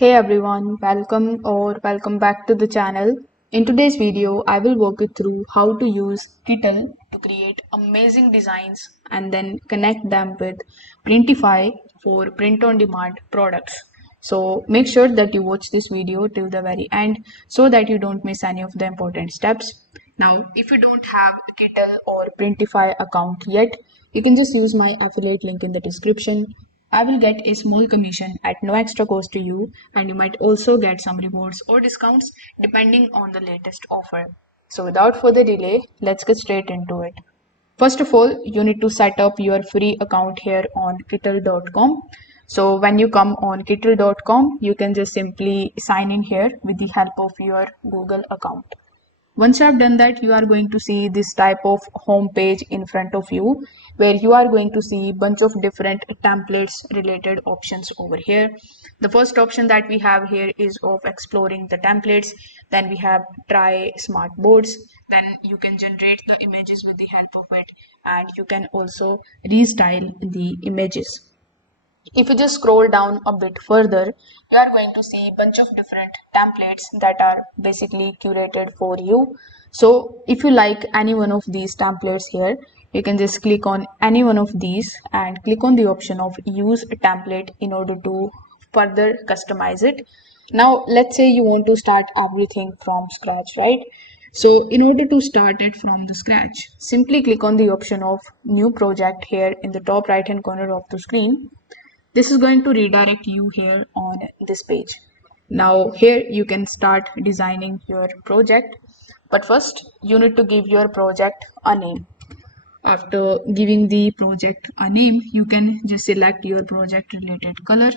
Hey everyone, welcome back to the channel. In today's video, I will walk you through how to use Kittl to create amazing designs and then connect them with Printify for print on demand products. So make sure that you watch this video till the very end so that you don't miss any of the important steps. Now, if you don't have Kittl or Printify account yet, you can just use my affiliate link in the description. I will get a small commission at no extra cost to you, and you might also get some rewards or discounts depending on the latest offer. So, without further delay, let's get straight into it. First of all, you need to set up your free account here on Kittl.com. So, when you come on Kittl.com, you can just simply sign in here with the help of your Google account. Once you have done that, you are going to see this type of home page in front of you where you are going to see bunch of different templates related options over here. The first option that we have here is of exploring the templates. Then we have try smart boards. Then you can generate the images with the help of it, and you can also restyle the images. If you just scroll down a bit further, you are going to see a bunch of different templates that are basically curated for you. So if you like any one of these templates here, you can just click on any one of these and click on the option of use a template in order to further customize it. Now let's say you want to start everything from scratch, right? So in order to start it from the scratch, simply click on the option of new project here in the top right hand corner of the screen. This is going to redirect you here on this page. Now here you can start designing your project, but first you need to give your project a name. After giving the project a name, you can just select your project related color.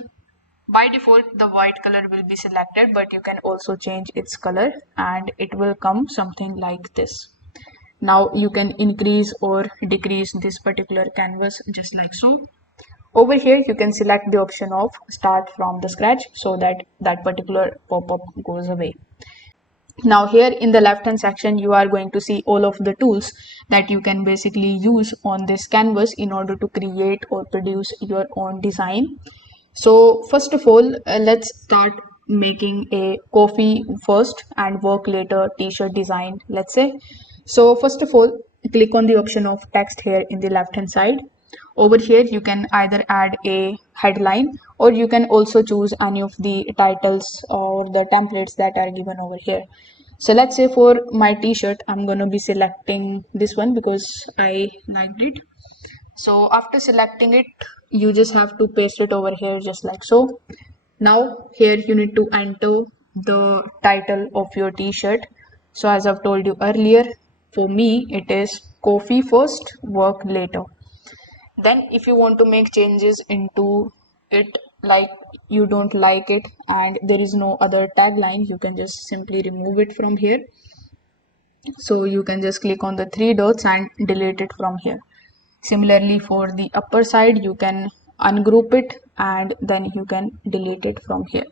By default, the white color will be selected, but you can also change its color and it will come something like this. Now you can increase or decrease this particular canvas just like so. Over here, you can select the option of start from the scratch so that that particular pop-up goes away. Now here in the left hand section, you are going to see all of the tools that you can basically use on this canvas in order to create or produce your own design. So first of all, let's start making a coffee first and work later t-shirt design, let's say. So first of all, click on the option of text here in the left hand side. Over here, you can either add a headline or you can also choose any of the titles or the templates that are given over here. So let's say for my t-shirt, I'm going to be selecting this one because I liked it. So after selecting it, you just have to paste it over here just like so. Now here you need to enter the title of your t-shirt. So as I've told you earlier, for me it is coffee first, work later. Then if you want to make changes into it, like you don't like it and there is no other tagline, you can just simply remove it from here. So you can just click on the three dots and delete it from here. Similarly, for the upper side, you can ungroup it and then you can delete it from here.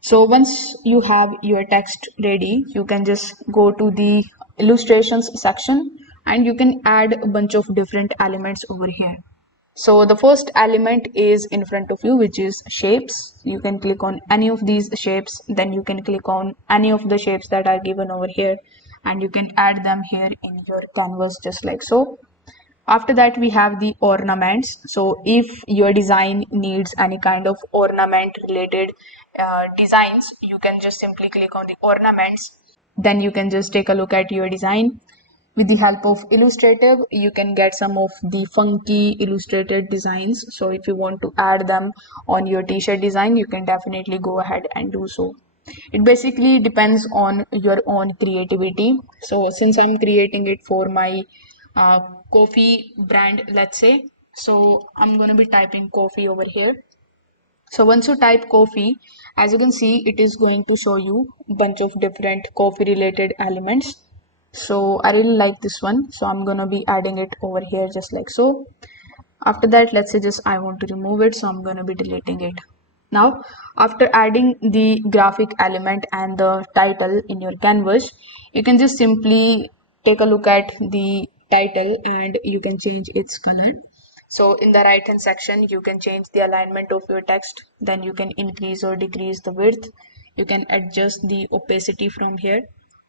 So once you have your text ready, you can just go to the illustrations section and you can add a bunch of different elements over here. So the first element is in front of you, which is shapes. You can click on any of these shapes, then you can click on any of the shapes that are given over here and you can add them here in your canvas just like so. After that, we have the ornaments. So if your design needs any kind of ornament related designs, you can just simply click on the ornaments. Then you can just take a look at your design. With the help of Illustrative, you can get some of the funky illustrated designs. So if you want to add them on your t-shirt design, you can definitely go ahead and do so. It basically depends on your own creativity. So since I'm creating it for my coffee brand, let's say, so I'm going to be typing coffee over here. So once you type coffee, as you can see, it is going to show you a bunch of different coffee related elements. So I really like this one, so I'm going to be adding it over here just like so. After that, let's say just I want to remove it, so I'm going to be deleting it. Now, after adding the graphic element and the title in your canvas, you can just simply take a look at the title and you can change its color. So in the right hand section, you can change the alignment of your text. Then you can increase or decrease the width. You can adjust the opacity from here.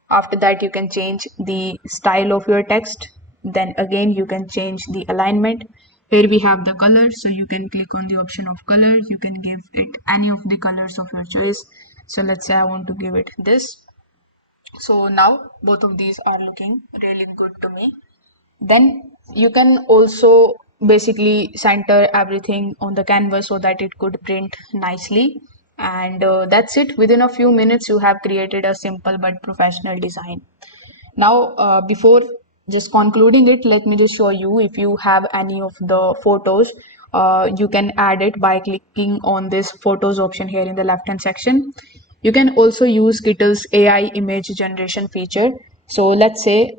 After that, you can change the style of your text. Then again, you can change the alignment. Here we have the color, so you can click on the option of color. You can give it any of the colors of your choice. So let's say I want to give it this. So now both of these are looking really good to me. Then you can also basically center everything on the canvas so that it could print nicely. And that's it. Within a few minutes, you have created a simple but professional design. Now, before just concluding it, let me just show you if you have any of the photos, you can add it by clicking on this photos option here in the left hand section. You can also use Kittl's AI image generation feature. So let's say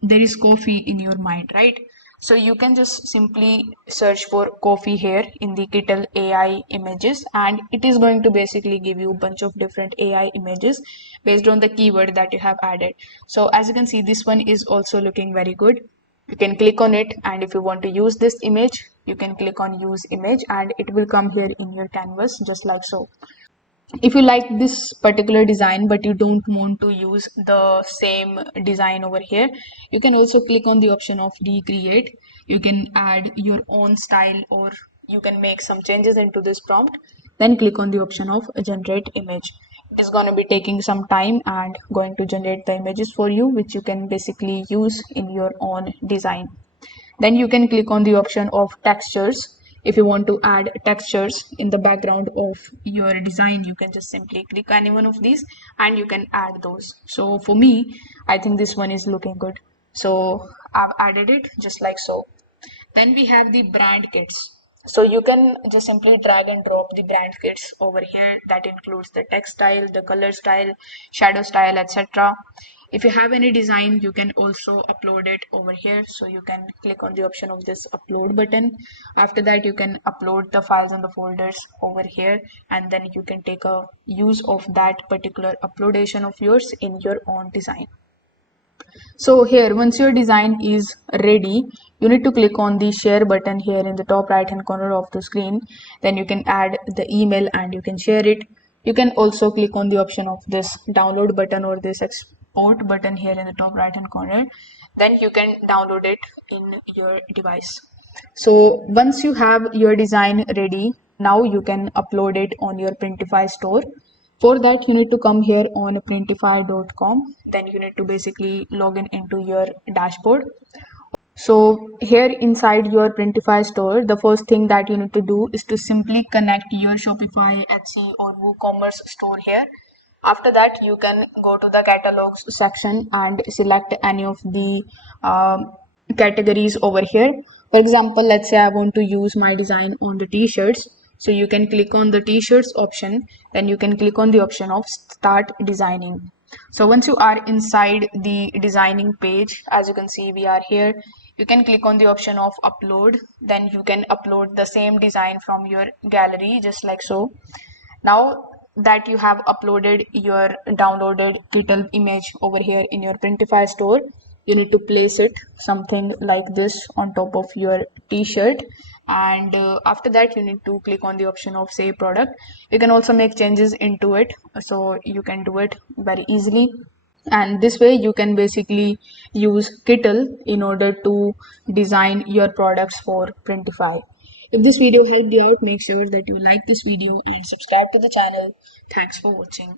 there is coffee in your mind, right? So you can just simply search for coffee here in the Kittl AI images, and it is going to basically give you a bunch of different AI images based on the keyword that you have added. So as you can see, this one is also looking very good. You can click on it, and if you want to use this image, you can click on use image and it will come here in your canvas just like so. If you like this particular design but you don't want to use the same design over here, you can also click on the option of recreate. You can add your own style or you can make some changes into this prompt, then click on the option of generate image. It is going to be taking some time and going to generate the images for you, which you can basically use in your own design. Then you can click on the option of textures. If you want to add textures in the background of your design, you can just simply click any one of these and you can add those. So for me, I think this one is looking good. So I've added it just like so. Then we have the brand kits. So you can just simply drag and drop the brand kits over here. That includes the text style, the color style, shadow style, etc. If you have any design, you can also upload it over here. So you can click on the option of this upload button. After that, you can upload the files and the folders over here, and then you can take a use of that particular uploadation of yours in your own design. So here, once your design is ready, you need to click on the share button here in the top right hand corner of the screen. Then you can add the email and you can share it. You can also click on the option of this download button or this export button here in the top right hand corner. Then you can download it in your device. So once you have your design ready, now you can upload it on your Printify store. For that, you need to come here on printify.com. Then you need to basically log in into your dashboard. So here inside your Printify store, the first thing that you need to do is to simply connect your Shopify, Etsy or WooCommerce store here. After that, you can go to the catalogs section and select any of the categories over here. For example, let's say I want to use my design on the t-shirts. So you can click on the t-shirts option, then you can click on the option of start designing. So once you are inside the designing page, as you can see, we are here. You can click on the option of upload, then you can upload the same design from your gallery just like so. Now that you have uploaded your downloaded Kittl image over here in your Printify store, you need to place it something like this on top of your t-shirt, and after that you need to click on the option of save product. You can also make changes into it, so you can do it very easily, and this way you can basically use Kittl in order to design your products for Printify. If this video helped you out, make sure that you like this video and subscribe to the channel. Thanks for watching.